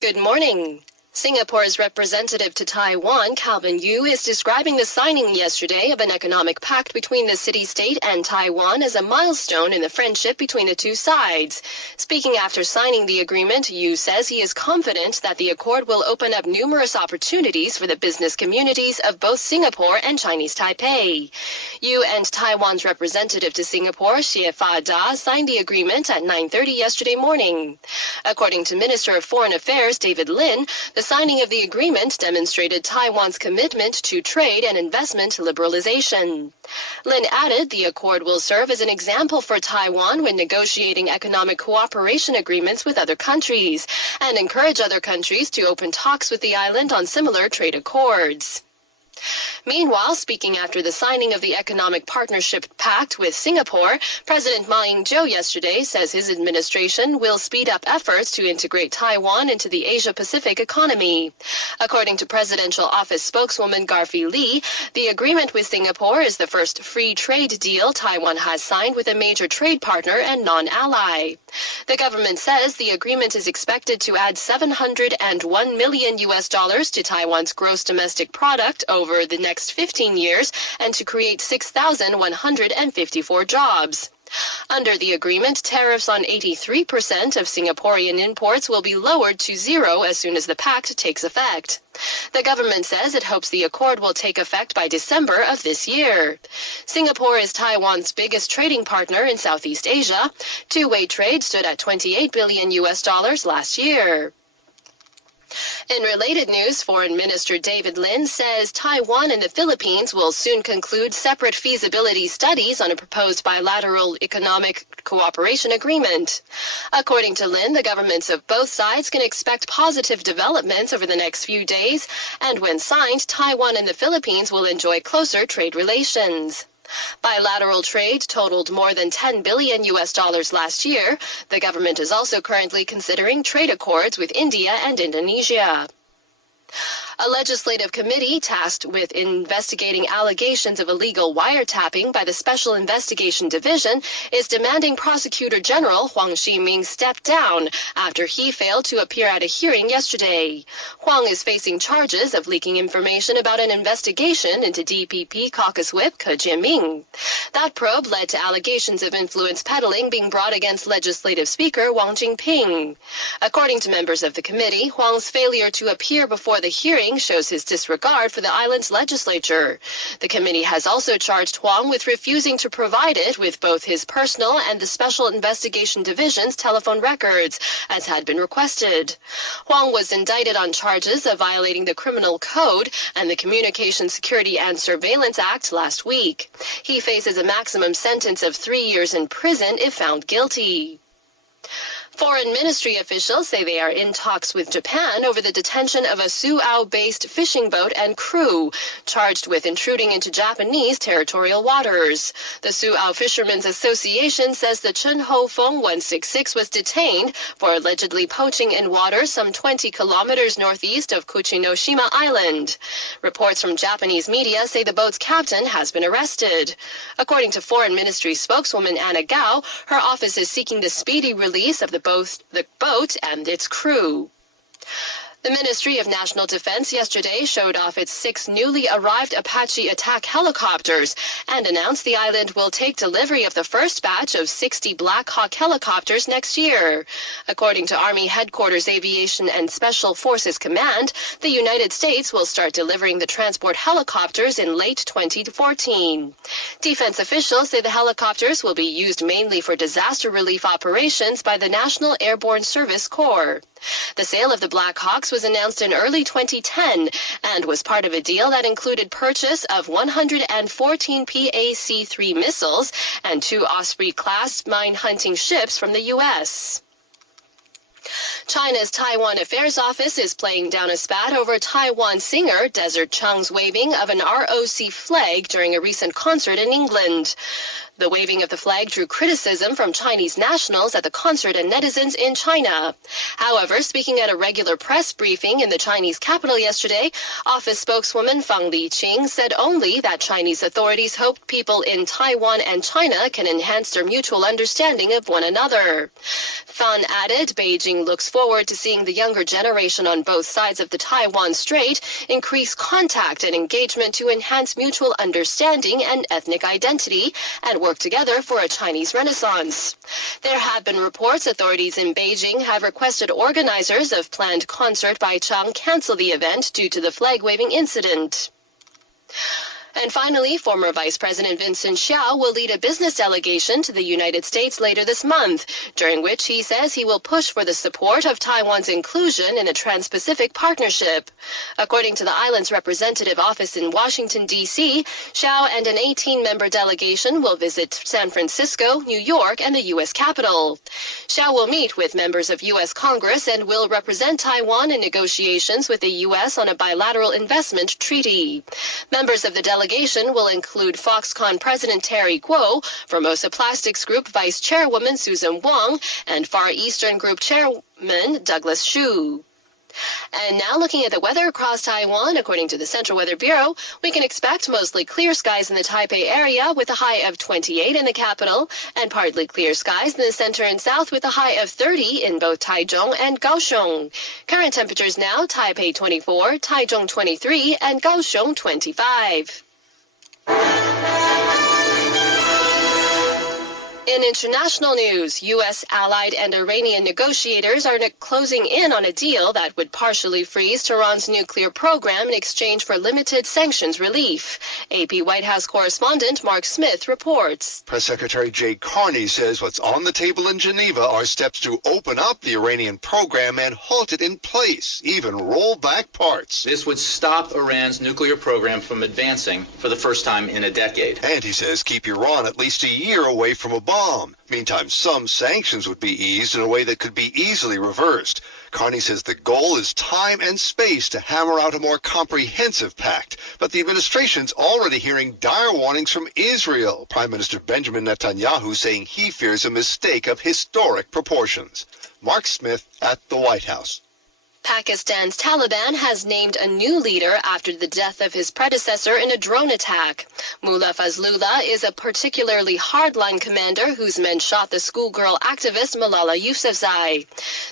Good morning. Singapore's representative to Taiwan, Calvin Yu, is describing the signing yesterday of an economic pact between the city-state and Taiwan as a milestone in the friendship between the two sides. Speaking after signing the agreement, Yu says he is confident that the accord will open up numerous opportunities for the business communities of both Singapore and Chinese Taipei. Yu and Taiwan's representative to Singapore, Xie Fa-da, signed the agreement at 9:30 yesterday morning. According to Minister of Foreign Affairs David Lim, the signing of the agreement demonstrated Taiwan's commitment to trade and investment liberalization. Lin added the accord will serve as an example for Taiwan when negotiating economic cooperation agreements with other countries and encourage other countries to open talks with the island on similar trade accords. Meanwhile, speaking after the signing of the Economic Partnership Pact with Singapore, President Ma Ying-jeou yesterday says his administration will speed up efforts to integrate Taiwan into the Asia-Pacific economy. According to Presidential Office spokeswoman Garfi Lee, the agreement with Singapore is the first free trade deal Taiwan has signed with a major trade partner and non-ally. The government says the agreement is expected to add $701 million to Taiwan's gross domestic product over the next 15 years and to create 6,154 jobs. Under the agreement, tariffs on 83% of Singaporean imports will be lowered to zero as soon as the pact takes effect. The government says it hopes the accord will take effect by December of this year. Singapore is Taiwan's biggest trading partner in Southeast Asia. Two-way trade stood at $28 billion last year. In related news, Foreign Minister David Lim says Taiwan and the Philippines will soon conclude separate feasibility studies on a proposed bilateral economic cooperation agreement. According to Lim, the governments of both sides can expect positive developments over the next few days, and when signed, Taiwan and the Philippines will enjoy closer trade relations. Bilateral trade totaled more than $10 billion last year. The government is also currently considering trade accords with India and Indonesia. A legislative committee tasked with investigating allegations of illegal wiretapping by the Special Investigation Division is demanding Prosecutor General Huang Ximing step down after he failed to appear at a hearing yesterday. Huang is facing charges of leaking information about an investigation into DPP caucus whip Ke Jianming. That probe led to allegations of influence peddling being brought against Legislative Speaker Wang Jingping. According to members of the committee, Huang's failure to appear before the hearing shows his disregard for the island's legislature. The committee has also charged Huang with refusing to provide it with both his personal and the Special Investigation Division's telephone records, as had been requested. Huang was indicted on charges of violating the Criminal Code and the Communications Security and Surveillance Act last week. He faces a maximum sentence of 3 years in prison if found guilty. Foreign ministry officials say they are in talks with Japan over the detention of a Suao-based fishing boat and crew charged with intruding into Japanese territorial waters. The Suao Fishermen's Association says the Chunho Feng 166 was detained for allegedly poaching in waters some 20 kilometers northeast of Kuchinoshima Island. Reports from Japanese media say the boat's captain has been arrested. According to Foreign Ministry spokeswoman Anna Gao, her office is seeking the speedy release of the boat and its crew. The Ministry of National Defense yesterday showed off its 6 newly arrived Apache attack helicopters and announced the island will take delivery of the first batch of 60 Black Hawk helicopters next year. According to Army Headquarters Aviation and Special Forces Command, the United States will start delivering the transport helicopters in late 2014. Defense officials say the helicopters will be used mainly for disaster relief operations by the National Airborne Service Corps. The sale of the Black Hawks was announced in early 2010 and was part of a deal that included purchase of 114 PAC-3 missiles and 2 Osprey-class mine-hunting ships from the U.S. China's Taiwan Affairs Office is playing down a spat over Taiwan singer Desert Chung's waving of an ROC flag during a recent concert in England. The waving of the flag drew criticism from Chinese nationals at the concert and netizens in China. However, speaking at a regular press briefing in the Chinese capital yesterday, office spokeswoman Fang Liqing said only that Chinese authorities hope people in Taiwan and China can enhance their mutual understanding of one another. Fan added Beijing looks forward to seeing the younger generation on both sides of the Taiwan Strait increase contact and engagement to enhance mutual understanding and ethnic identity and work together for a Chinese Renaissance. There have been reports authorities in Beijing have requested organizers of planned concert by Chang cancel the event due to the flag-waving incident. And finally, former Vice President Vincent Xiao will lead a business delegation to the United States later this month, during which he says he will push for the support of Taiwan's inclusion in the Trans-Pacific Partnership. According to the island's representative office in Washington, D.C., Xiao and an 18-member delegation will visit San Francisco, New York, and the U.S. Capitol. Xiao will meet with members of U.S. Congress and will represent Taiwan in negotiations with the U.S. on a bilateral investment treaty. Members of the delegation will include Foxconn President Terry Kuo, Formosa Plastics Group Vice Chairwoman Susan Wong, and Far Eastern Group Chairman Douglas Hsu. And now looking at the weather across Taiwan, according to the Central Weather Bureau, we can expect mostly clear skies in the Taipei area with a high of 28 in the capital, and partly clear skies in the center and south with a high of 30 in both Taichung and Kaohsiung. Current temperatures now, Taipei 24, Taichung 23, and Kaohsiung 25. In international news, U.S. allied and Iranian negotiators are closing in on a deal that would partially freeze Tehran's nuclear program in exchange for limited sanctions relief. AP White House correspondent Mark Smith reports. Press Secretary Jay Carney says what's on the table in Geneva are steps to open up the Iranian program and halt it in place, even roll back parts. This would stop Iran's nuclear program from advancing for the first time in a decade. And he says keep Iran at least a year away from a bomb. Meantime, some sanctions would be eased in a way that could be easily reversed. Carney says the goal is time and space to hammer out a more comprehensive pact. But the administration's already hearing dire warnings from Israel. Prime Minister Benjamin Netanyahu saying he fears a mistake of historic proportions. Mark Smith at the White House. Pakistan's Taliban has named a new leader after the death of his predecessor in a drone attack. Mullah Fazlullah is a particularly hardline commander whose men shot the schoolgirl activist Malala Yousafzai.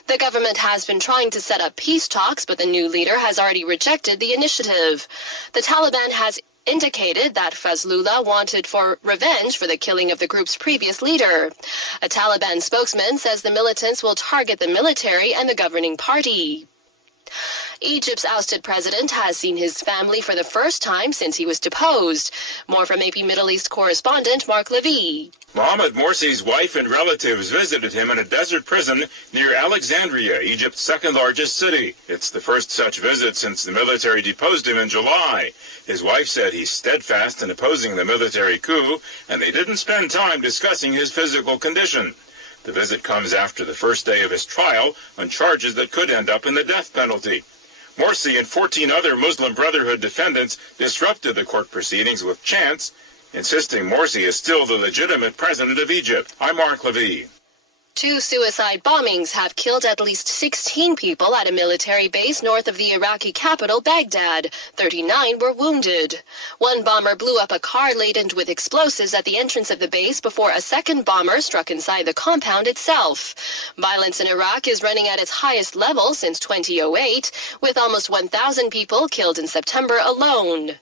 The government has been trying to set up peace talks, but the new leader has already rejected the initiative. The Taliban has indicated that Fazlullah wanted for revenge for the killing of the group's previous leader. A Taliban spokesman says the militants will target the military and the governing party. Egypt's ousted president has seen his family for the first time since he was deposed. More from AP Middle East correspondent Mark Levy. Mohamed Morsi's wife and relatives visited him in a desert prison near Alexandria, Egypt's second-largest city. It's the first such visit since the military deposed him in July. His wife said he's steadfast in opposing the military coup, and they didn't spend time discussing his physical condition. The visit comes after the first day of his trial on charges that could end up in the death penalty. Morsi and 14 other Muslim Brotherhood defendants disrupted the court proceedings with chants, insisting Morsi is still the legitimate president of Egypt. I'm Mark Levy. 2 suicide bombings have killed at least 16 people at a military base north of the Iraqi capital, Baghdad. 39 were wounded. One bomber blew up a car laden with explosives at the entrance of the base before a second bomber struck inside the compound itself. Violence in Iraq is running at its highest level since 2008, with almost 1,000 people killed in September alone.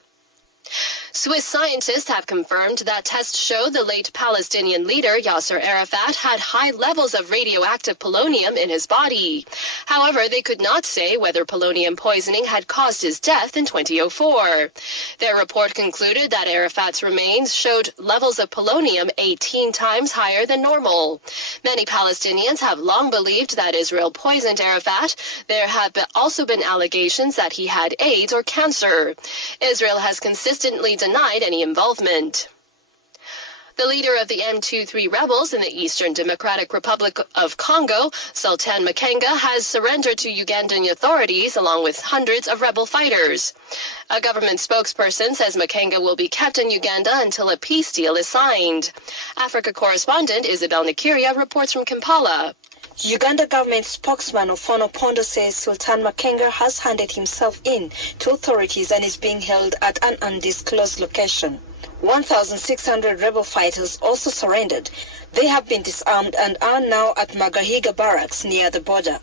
Swiss scientists have confirmed that tests show the late Palestinian leader Yasser Arafat had high levels of radioactive polonium in his body. However, they could not say whether polonium poisoning had caused his death in 2004. Their report concluded that Arafat's remains showed levels of polonium 18 times higher than normal. Many Palestinians have long believed that Israel poisoned Arafat. There have also been allegations that he had AIDS or cancer. Israel has consistently denied any involvement. The leader of the M23 rebels in the Eastern Democratic Republic of Congo, Sultan Makenga, has surrendered to Ugandan authorities along with hundreds of rebel fighters. A government spokesperson says Makenga will be kept in Uganda until a peace deal is signed. Africa correspondent Isabel Nikiria reports from Kampala. Uganda government spokesman Ofono Pondo says Sultan Makenga has handed himself in to authorities and is being held at an undisclosed location. 1,600 rebel fighters also surrendered. They have been disarmed and are now at Magahiga barracks near the border.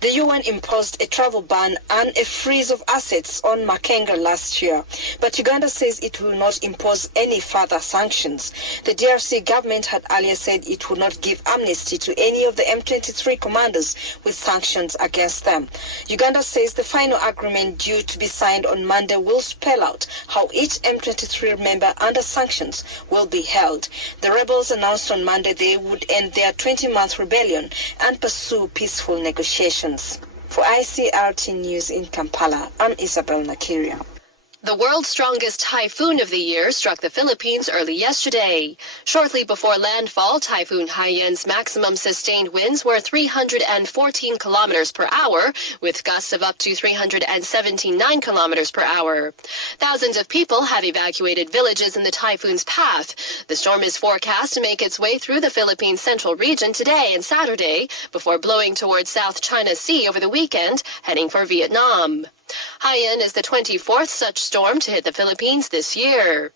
The UN imposed a travel ban and a freeze of assets on Makenga last year, but Uganda says it will not impose any further sanctions. The DRC government had earlier said it would not give amnesty to any of the M23 commanders with sanctions against them. Uganda says the final agreement due to be signed on Monday will spell out how each M23 member under sanctions will be held. The rebels announced on Monday they would end their 20-month rebellion and pursue peaceful negotiations. For ICRT News in Kampala, I'm Isabel Nakiria. The world's strongest typhoon of the year struck the Philippines early yesterday. Shortly before landfall, Typhoon Haiyan's maximum sustained winds were 314 kilometers per hour, with gusts of up to 379 kilometers per hour. Thousands of people have evacuated villages in the typhoon's path. The storm is forecast to make its way through the Philippines' central region today and Saturday, before blowing towards South China Sea over the weekend, heading for Vietnam. Haiyan is the 24th such storm to hit the Philippines this year.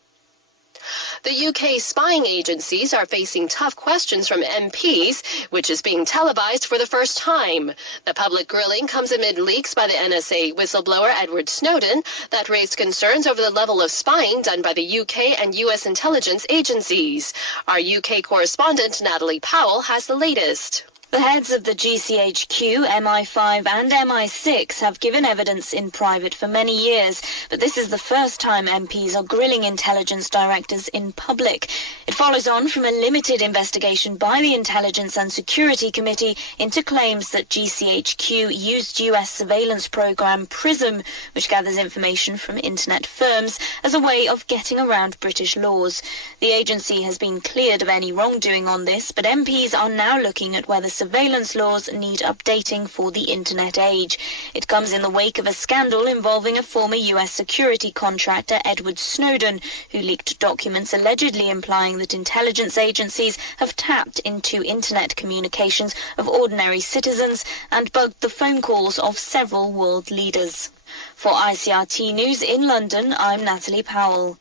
The UK spying agencies are facing tough questions from MPs, which is being televised for the first time. The public grilling comes amid leaks by the NSA whistleblower Edward Snowden that raised concerns over the level of spying done by the UK and US intelligence agencies. Our UK correspondent Natalie Powell has the latest. The heads of the GCHQ, MI5 and MI6 have given evidence in private for many years, but this is the first time MPs are grilling intelligence directors in public. It follows on from a limited investigation by the Intelligence and Security Committee into claims that GCHQ used US surveillance program PRISM, which gathers information from internet firms, as a way of getting around British laws. The agency has been cleared of any wrongdoing on this, but MPs are now looking at whether surveillance laws need updating for the internet age. It comes in the wake of a scandal involving a former US security contractor, Edward Snowden, who leaked documents allegedly implying that intelligence agencies have tapped into internet communications of ordinary citizens and bugged the phone calls of several world leaders. For ICRT News in London, I'm Natalie Powell.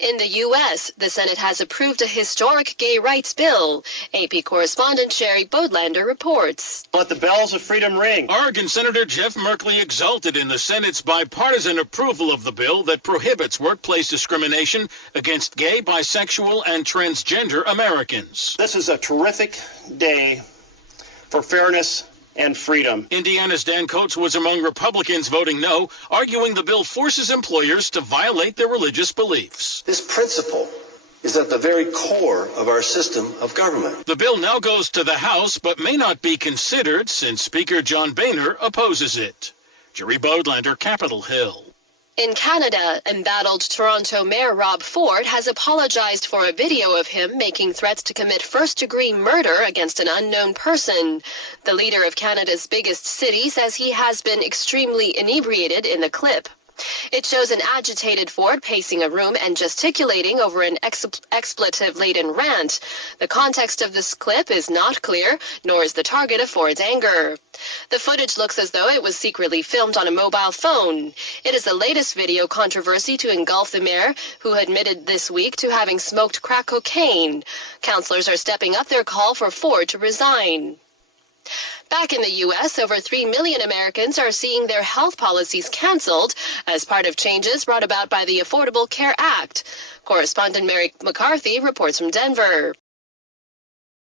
In the U.S., the Senate has approved a historic gay rights bill. AP correspondent Sherry Bodlander reports. Let the bells of freedom ring. Oregon Senator Jeff Merkley exulted in the Senate's bipartisan approval of the bill that prohibits workplace discrimination against gay, bisexual, and transgender Americans. This is a terrific day for fairness and freedom. Indiana's Dan Coates was among Republicans voting no, arguing the bill forces employers to violate their religious beliefs. This principle is at the very core of our system of government. The bill now goes to the House, but may not be considered since Speaker John Boehner opposes it. Jerry Bodlander, Capitol Hill. In Canada, embattled Toronto Mayor Rob Ford has apologized for a video of him making threats to commit first-degree murder against an unknown person. The leader of Canada's biggest city says he has been extremely inebriated in the clip. It shows an agitated Ford pacing a room and gesticulating over an expletive-laden rant. The context of this clip is not clear, nor is the target of Ford's anger. The footage looks as though it was secretly filmed on a mobile phone. It is the latest video controversy to engulf the mayor, who admitted this week to having smoked crack cocaine. Councillors are stepping up their call for Ford to resign. Back in the U.S., over 3 million Americans are seeing their health policies canceled as part of changes brought about by the Affordable Care Act. Correspondent Mary McCarthy reports from Denver.